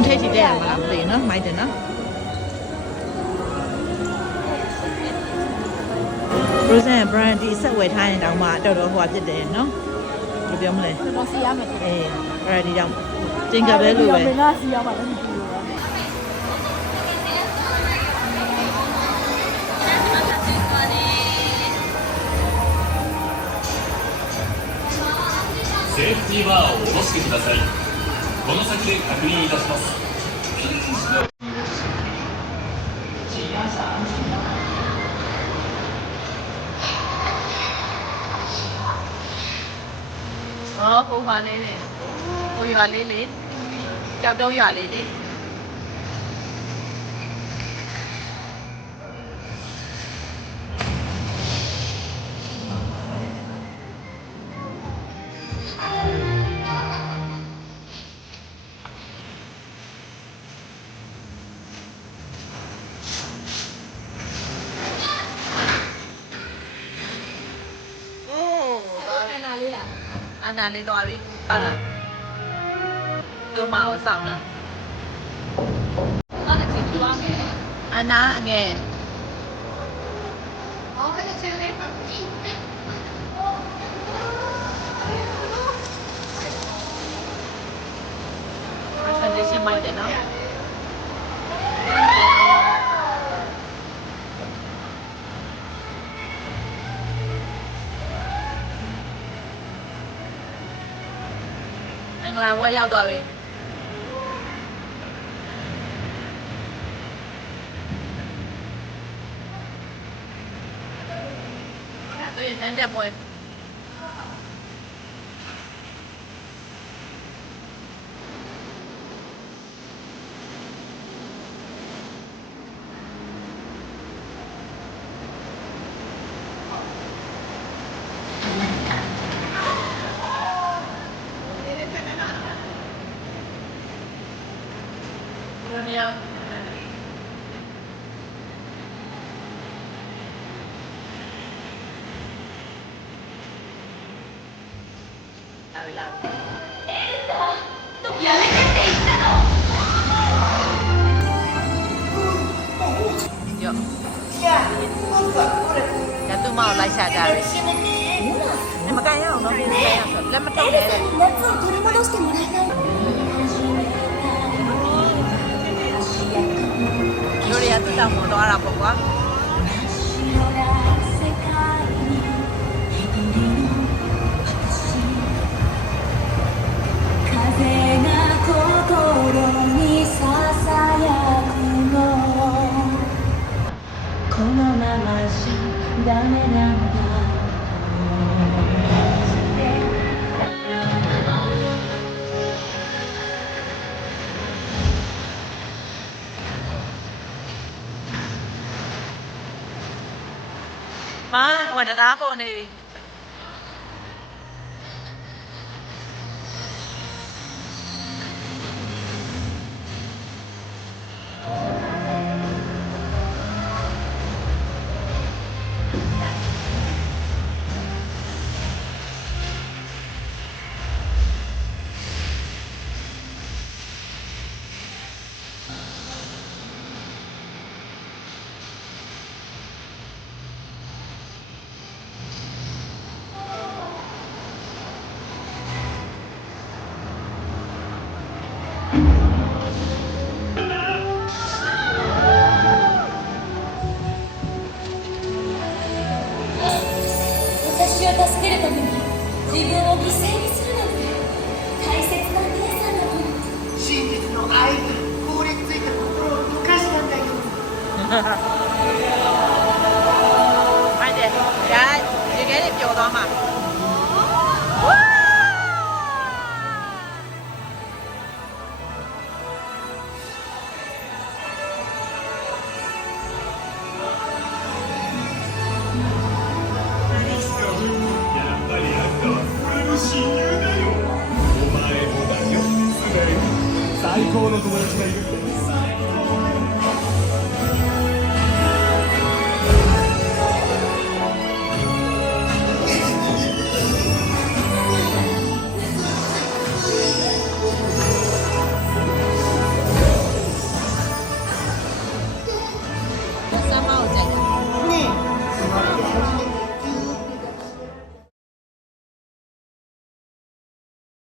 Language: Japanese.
အောင်ထဲချီတဲ့ရမှာလားမသိနော်မိုက်တယ်နော်ရိုဇန်ဘရန်ဒီဆက်ဝယ်ထားရင်တောင်မှတော်တော်ဟိုဖြစ်တယ်နော်ဘယ်လိုပြောမလဲတော်စီရမယ်အေးဘရန်ဒီကြောင့်တင်ကပဲလို့ပဲဘယ်လားစီရမှာလဲမသိဘူးセーフティーバーを下ろしてください。この先で確認いたします。ဟိုပါလေးလေဟိုရွာလေးလေကြောက်တော့ရွာလေးလေအနာလေးတော့ပြီဟုတ်လားသူမအောင်ဆောင်လားအနာငယ်အဲ့ဒါရှင်မိုက်တယ်နော်အင်္ဂလန်ဝဲရောက်သွားပြီ对，人家不会。怎么样？ရတူမောက်လိုက်ရှာကြတယ်။မကန်ရအောင်နော်ဒီကန်ရဆိုလက်မတုံးနဲ့တဲ့။လက်ကို取り戻してもらえない။ရိုးရတူတောင်ပေါ်သွားတာပေါ့ကွာ။ダメなんだมาวันนั้นนะคนนี้私を助けるために自分を犠牲にするなんて大切な姉さんなの真実の愛が凍りついた心を溶かしたんだよ快点来你给你表达嘛親友だよお前もだよすでに最高の友達がいるって